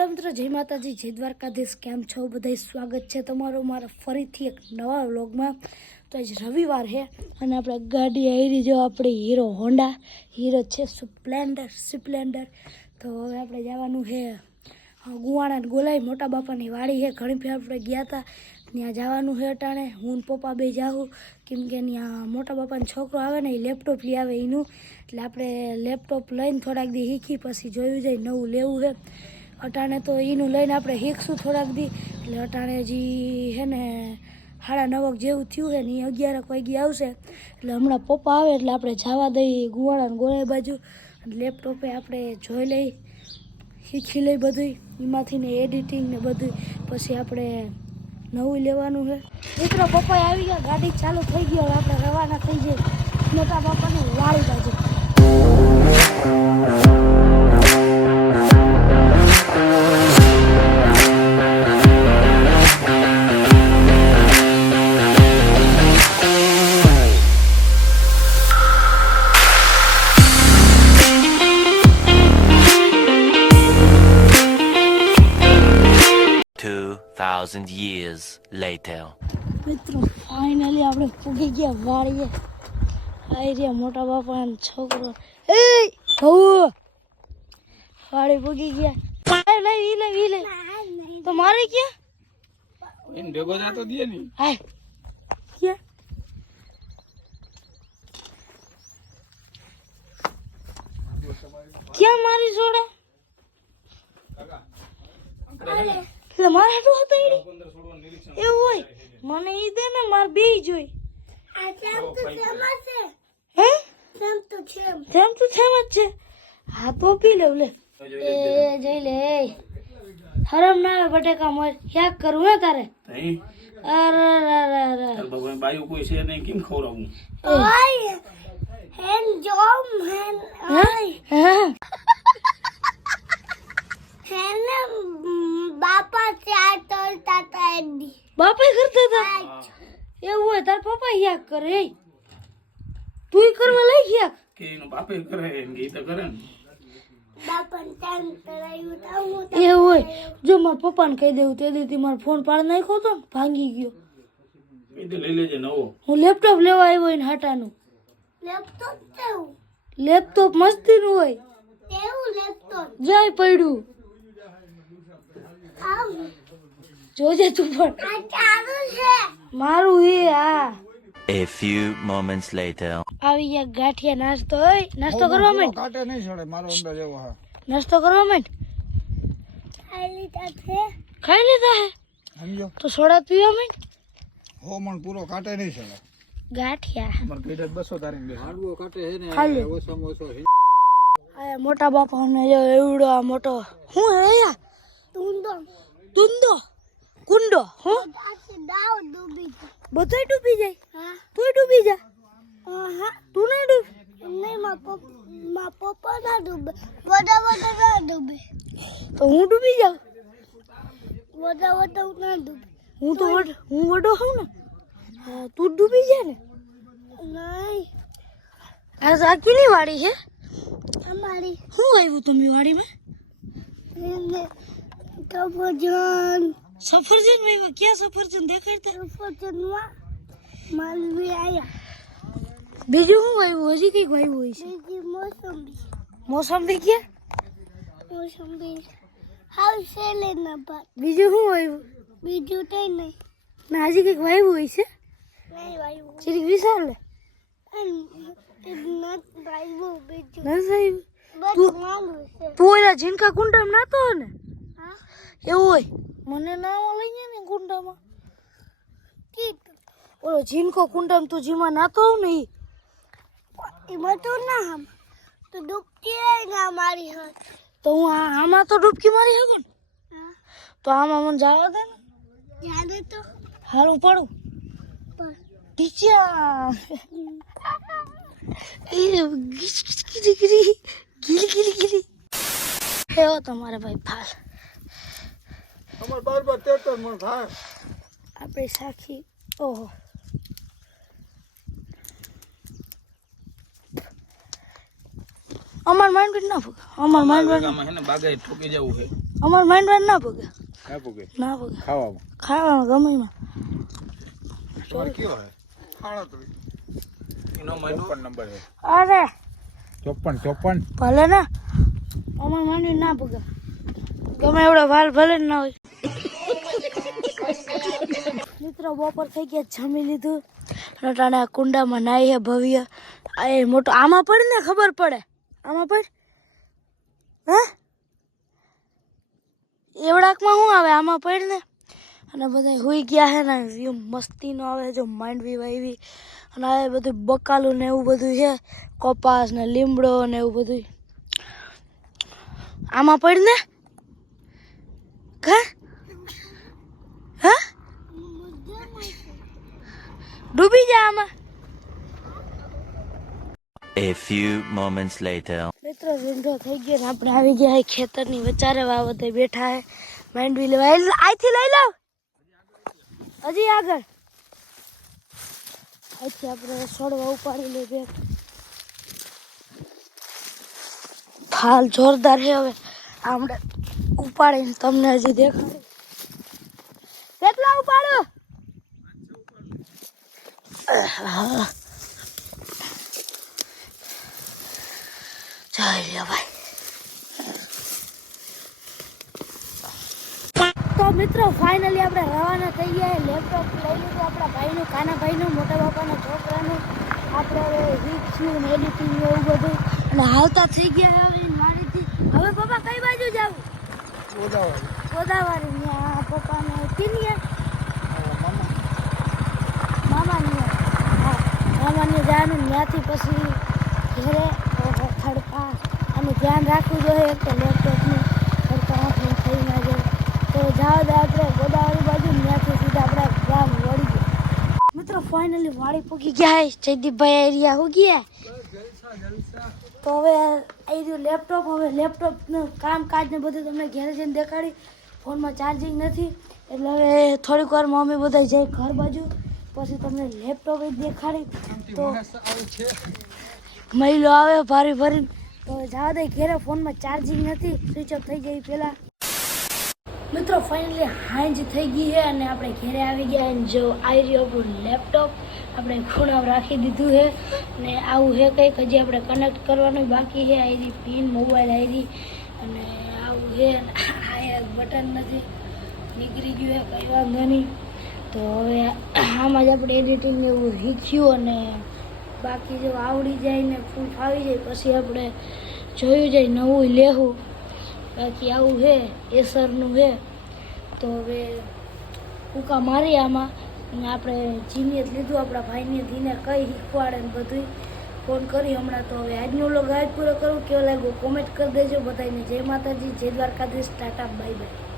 Hello मित्रों, जय माताजी, जय द्वारकाधीश। केम छो बधाई? स्वागत है तमारो मारा फरीथी एक नवा व्लॉग में। तो आज रविवार है અને આપણે ગાડી આવી જો આપણી હીરો હોન્ડા હીરો છે સ્પ્લેન્ડર। તો હવે આપણે જવાનું છે ગુવાણા ગોલાઈ મોટા બાપાની વાડી છે। ઘણી ફેર આપણે ગયા હતા ત્યાં જવાનું છે અટાણે। હું ને પપ્પા બે જાઉં કેમ કે ત્યાં મોટા બાપાનો છોકરો આવે ને એ લેપટોપ લઈ આવે એનું, એટલે આપણે લેપટોપ લઈને થોડાક દી શીખી પછી જોયું જાય નવું લેવું છે। अटाणे तो ईनु लईने आपणे हीखशुं थोड़ाक दी એટલે अटाणे जी है ने 9:30 जेवुं थयुं है ने 11 वागे आवशे એટલે હમણાં પપ્પા આવે એટલે આપણે જવા દઈ ગુવાણા ગોળાઈ બાજુ। લેપટોપે આપણે જોઈ લઈ શીખી લઈ બધું એમાંથી ને એડિટિંગ ને બધું, પછી આપણે નવું લેવાનું છે। મિત્રો પપ્પા આવી ગયા, ગાડી ચાલુ થઈ ગઈ, હવે આપણે રવાના થઈ જઈએ મોટા બાપાની વાડી બાજુ। years later. મિત્રો ફાઇનલી આપણે પૂગી ગયા વાડીએ। આઈ રહ્યા મોટા બાપાનો છોકરો, એ હો વાડી પૂગી ગયા। લઈ તો મારે ક્યાં इन देखो जा तो दिए नहीं हाय क्या क्या मारी जोड़े એટલે મારે હાટું હતું એવું હોય મને ઈ દે ને માર બે જોઈ આ સેમ તો સેમ છે હે સેમ તો સેમ જ છે। હા તો પી લે લે એ જઈ લે હરમ ના આવે બટેકા મોર યાદ કરું હે તારે नहीं અરે चल बाबा बायू कोई से नहीं किम खवराऊं ઓય હેન જોમ હેન ઓય હેન બાપા ચાર તોલતા હતા એડી બાપા કરતા હતા એવું હોય તાર પપ્પા યાદ કરે તું કરવા લઈ ગયા के इन बापे करे इन गीत करे બાપા ટાઈમ કરાયું તા હું એવું હોય જો માર પપ્પાને કહી દેવું તે દીધી મારો ફોન પાડ નાખ્યો તો ને ભાંગી ગયો। इधर ले ले जे नवो હું લેપટોપ લેવા આવ્યો ને હાટાનું લેપટોપ મસ્તીનું હોય કેવું લેપટોપ જાય પડ્યું જોજે તું પણ આ ચાલુ છે મારું હે આ। A few moments later. આવી ગયા ગાંઠિયા નાસ્તો હોય નાસ્તો કરવા માંડ काटे नहीं छोड़े मारो अंदर जेવો है નાસ્તો કરવા માંડ ખાઈ લીધા હે समझो તો સોડા પીવા માંડ हो मन पूरो काटे नहीं छोड़े ગાંઠિયા हमर पेट 200 तारीख में हाडવો काटे है ने ખાલી ओसो ओसो આ મોટા બાપાને જો એવડો આ મોટો હું હે યા તુંદો કુંડો હું દાવ ડૂબી બધાય ડૂબી જાય હા તું ડૂબી જા હા તું ના ડૂબ નહીં મા પપ્પા ના ડૂબે વડા ના ડૂબે તો હું ડૂબી જાઉં વડા ના ડૂબે હું તો હું વડો હોઉં ને હા તું ડૂબી જા ને નહીં આ સાકીની વાડી છે અમારી શું આવ્યું તમે વાડીમાં સફરજન આવ્યા ક્યાં સફરજન દેખાડતા સફરજનમાં માલવી આયા બીજું શું આવ્યું હજી કઈક આવ્યું હોય છે મોસંબી ક્યાં મોસંબી હાવ સેલે ના પાત બીજું શું આવ્યું બીજું કઈ નહીં ના હજી કઈક વાવ્યું હોય છે નહીં વાવ્યું ચીરી વિચાર લે તું ઓલા ઝીણકા કુંડામાં નાતો ને એવું હોય મને નાવા લઈ ગયા ને કુંડામાં ઓલો ઝીણકો કુંડામાં તું જીમાં નાતો હોવ ને એમાં તો ના આમ તો ડૂબકી ના મારી હાથ તો હું આમાં તો ડૂબકી મારી શકું ને તો આમાં મને જવા દે ને જાને તો હારું પડું ટીચા એ ગીલી હે તમારે ભાઈ ફાલ हमर बार बार 73 मन था આપણે સાખી ઓહો અમાર માઇન્ડ ના ફૂક અમાર માઇન્ડ है ना बागाई ठोकी जाऊ है અમાર માંડવા ના પગે ના પૂગે ના પગે ખાવામાં ખાવાનું ગમેમાં તમારે કયો હે ખાણો તો એનો મહિનો નંબર હે અરે 54 ભલે ને અમાર માંડવી ના પગે ગમે એવડો વાલ ભલે ને ના હોય મિત્રો બપોર થઈ ગયા જમી લીધું રટાણા કુંડામાં નાઈ હે ભવ્ય આ એ મોટો આમાં પડ ને ખબર પડે આમાં પડ હે એવડાકમાં શું આવે આમાં પડ ને અને બધા હુઈ ગયા હે ને વ્યૂ મસ્તીનો આવે જો માંડવી વાવી અને આ બધું બકાલું ને એવું બધું છે કપાસ ને લીમડો ને એવું બધું આમાં પડ ને કા હે ડૂબી જા આમાં A few moments later. મિત્રો વિંડો થઈ ગયો ને આપણે આવી ગયા હે ખેતરની વચારે વાવતે બેઠા હે માંડવી લેવા આઈથી લઈ લાવ હજી આગળ અહીંથી આપણે છોડવા ઉપાડી લઈ બે ફાલ જોરદાર છે હવે આપણે ઉપાડીને તમને હજી દેખાડી કેટલા ઉપાડો ચાલ ભાઈ તો મિત્રો ફાઇનલી આપણે રવાના થઈ ગયા લેપટોપ લઈ લીધું આપણા ભાઈનું કાના ભાઈનું મોટા બાપાના છોકરાનું આપણે હવે રીલ્સનું ને એડિટિંગ એવું બધું અને હાલતા થઈ ગયા હવે મારીથી હવે પપ્પા કઈ બાજુ જાવ ગોદાવારી ત્યાં પપ્પાને તીનિયા મામાની હા મામાને જવાનું ત્યાંથી પછી ઘરે થડકા અને ધ્યાન રાખવું જોઈએ એક તો લેપટોપનું થડકા આંખને થઈ ના જાય તો જાઓ દે આપણે ગોદાવરી બાજુ ત્યાંથી સીધા આપણા ગામ વળી ગયા મિત્રો ફાઇનલી વાડી પૂગી ગયા જયદીપભાઈ એરિયા હો ગયા તો હવે આવી રહ્યું લેપટોપ હવે લેપટોપનું કામકાજ ને બધું તમને ઘરે જઈને દેખાડી ફોનમાં ચાર્જિંગ નથી એટલે હવે થોડીક વાર મમ્મી બધા જાય ઘર બાજુ પછી તમને લેપટોપ જ દેખાડી તો મહિલો આવે ભારી ભરીને તો જવા દે ઘેરે ફોનમાં ચાર્જિંગ નથી સ્વિચ ઓફ થઈ ગઈ પહેલાં મિત્રો ફાઇનલી હાંજ થઈ ગઈ છે અને આપણે ઘેરે આવી ગયા અને જો આવી રહ્યું આપણું લેપટોપ આપણે ખૂણામાં રાખી દીધું છે ને આવું છે કંઈક હજી આપણે કનેક્ટ કરવાનું બાકી છે આવી પિન મોબાઈલ આવી અને આવું છે આ બટન નથી નીકળી ગયું છે કંઈ વાંધો નહીં તો હવે આમાં જ આપણે એડિટિંગ એવું શીખ્યું અને બાકી જો આવડી જાય ને ફૂલ ફાવી જાય પછી આપણે જોયું જાય નવું લેવું બાકી આવું છે એસરનું છે તો હવે ઉકા મારી આમાં અને આપણે જીનિયત લીધું આપણા ભાઈને ધીને કઈ શીખવાડે ને બધું ફોન કરી હમણાં તો હવે આજનો વ્લોગ આજ પૂરો કરું કેવો લાગ્યો કોમેન્ટ કરી દેજો બધાને જય માતાજી જય દ્વારકાધીશ ટાટા બાય બાય